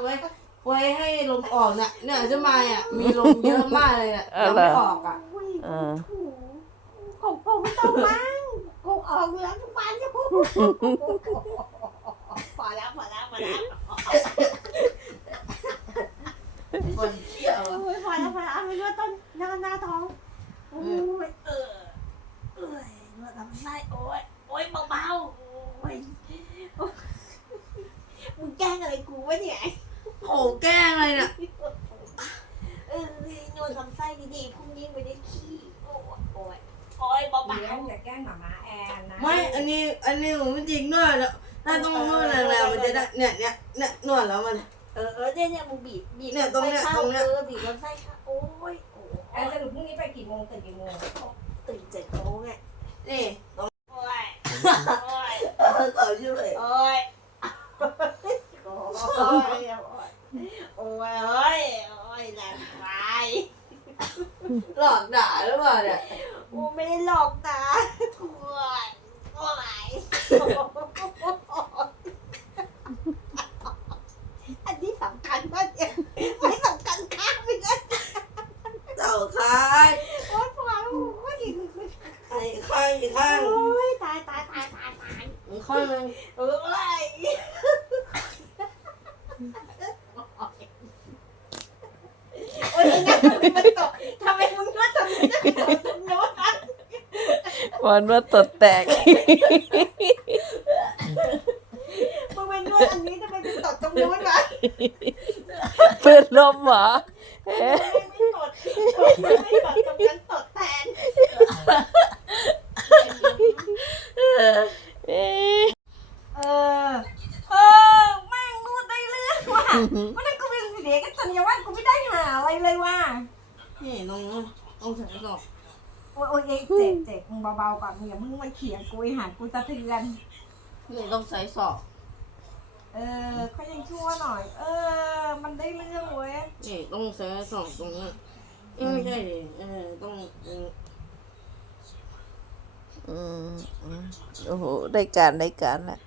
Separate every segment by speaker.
Speaker 1: ไว้ให้ลมออกเนี่ยจะมามีลมเยอะมากเลยยังไม่ออก
Speaker 2: คงไม่ต้องมั้งคงออกเหลืองทุกวันจะพูดพอแล้ว
Speaker 1: คนเที่ยว
Speaker 2: พอแล้วไม่รู้ต้นหน้าท้องโอ้ยนวดลำไส้โอ้ยเบาๆโอ้ยมึงแกล้งอะไรกูวะเนี่ย
Speaker 1: โหแกล้งอะไรเนี่ย
Speaker 2: นวดลำไส้ดีๆพรุ่งนี้ไม่ได้ขี้โอ้ยเบาๆ
Speaker 3: อย่าแกล้งหมาแอนนะ
Speaker 1: ไม่อันนี้ผมไม่จริงด้วยแล้วถ้าต้องนวดแรงๆมันจะได้เนี่ยนวดแล้วมัน
Speaker 2: เนี่ยมึงบีบ
Speaker 1: เนี่ยตรงเนี้ย
Speaker 2: บีบลำไส้เข้าโอ้ย
Speaker 3: แอนสรุปพรุ่งนี้ไปกี่โมงตื่นกี่โมง
Speaker 2: ตื่น7 โมง
Speaker 1: นี่
Speaker 2: โอ้ย
Speaker 1: ต่อช่วย
Speaker 2: โอ้ยหลังไฟ
Speaker 1: หลอกด่าหรือเปล่าเนี่ย
Speaker 2: ไม่ได้หลอกนะโอ้ยอันนี้สำคัญมากเนี่ยไม่สำคัญข้ามไปเลย
Speaker 1: เต่าคาย
Speaker 2: โอ้ยพอว่าอีก
Speaker 1: ข้าง
Speaker 2: โอ้ยตาย
Speaker 1: ข้างนึง
Speaker 2: โอ้ยงั้นมันตกทำไมมึงนวดทำไมจะตกตรงโน้นนะ
Speaker 4: วันว่าตดแตก
Speaker 2: มึงไปนวดอันนี้ทำไมไปตกตรงโน้นวะ
Speaker 4: เพื่อนลมเหรอ
Speaker 2: ไม่ตดตรงนั้นตดแทนแม่งนวดได้เรื่องว่ะวันนั้นกูเป็นสิเด็กก็จันยวัฒน์กูไม่ได้หาอะไรเลยว่ะ
Speaker 1: นี่ต้องใส่ศอก
Speaker 2: โอ้ยเจ็บมึงเบาๆก่อนอย่ามึงมาเขียนกูหากูจะเตือน
Speaker 1: นี่ต้องใส่ศอก
Speaker 2: เขายังชั่วหน่อยมันได้เรื่องเว้ย
Speaker 1: นี่ต้องใส่ศอกตรงนี้ไม่ใช่ดิต้อง
Speaker 4: โอ้โหได้การแล้ว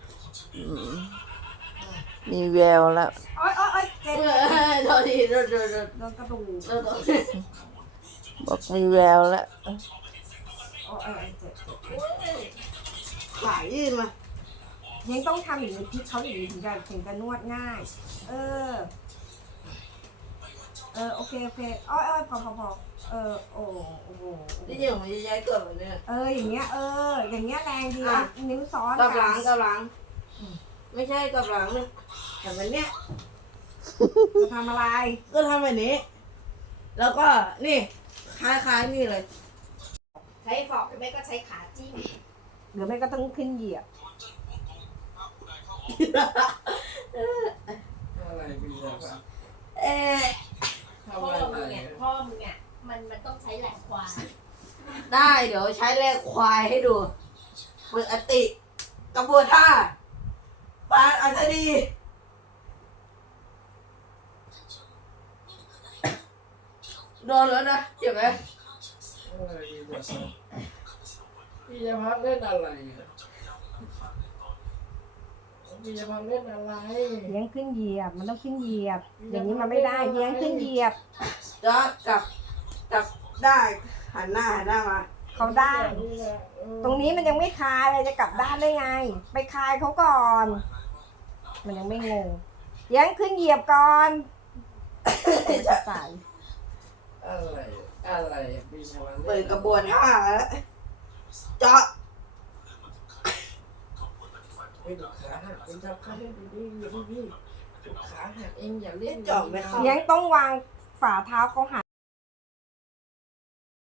Speaker 4: มีแววแล้ว
Speaker 2: โอ๊ยเจ็บ
Speaker 1: โดน
Speaker 2: โดนกระดูก
Speaker 4: บอกมีแววแล้ว
Speaker 2: เจ็บ
Speaker 1: ขายยืนมา
Speaker 2: ยังต้องทำอย่างนี้ที่เขาอย่างนี้ถึงจะนวดง่ายโอเคอ้อยพอโอ้โห
Speaker 1: นี่ยังไม่ย้ายเกิดแบบนี้
Speaker 2: อย่างเงี้ยอย่างเงี้ยแรงดีนิ้วซ้อน
Speaker 1: กับหลังไม่ใช่กับหลังแต่แบบเนี้ย
Speaker 2: จะทำอะไร
Speaker 1: ก็ทำแบบนี้แล้วก็นี่คล้ายนี่เลย
Speaker 2: ใช้ฝอกหรือไม่ก็ใช้ขาจิ้มหรือไม่ก็ต้องขึ้นเหยียบ
Speaker 5: อะไรพี่เจ้าค่ะ
Speaker 2: พ่อมึงเนี่ยมันต้องใช้แหลกควาย
Speaker 1: ได้เดี๋ยวใช้แรกควายให้ดูเปิดอติกระบวนท่าปานอัศดีโดนแล้วนะเจ็บไหม
Speaker 5: พี่จะพักเล่นอะไรพี่จะพักเล่นอะไร
Speaker 2: เลี้ยงขึ้นเหยียบมันต้องขึ้นเหยียบอย่างนี้มันไม่ได้เลี้ยงขึ้นเหยียบ
Speaker 1: จะจับได้หันหน้ามา
Speaker 2: เขาได้ตรงนี้มันยังไม่คลายเลยจะกลับด้านได้ไงไปคลายเขาก่อนมันยังไม่งงเลี้ยงขึ้นเหยียบก่อนใส่
Speaker 5: อะไรพี่จะมา
Speaker 1: เปิดกระบวนท่าแล้วเจาะ
Speaker 5: เป็นขาหักเป็นจับขาเล่นดีๆพี่ขาหักเองอย่าเล่น
Speaker 1: เจาะไม่เข้า
Speaker 2: เลี้ยงต้องวางฝ่าเท้าเขาหัน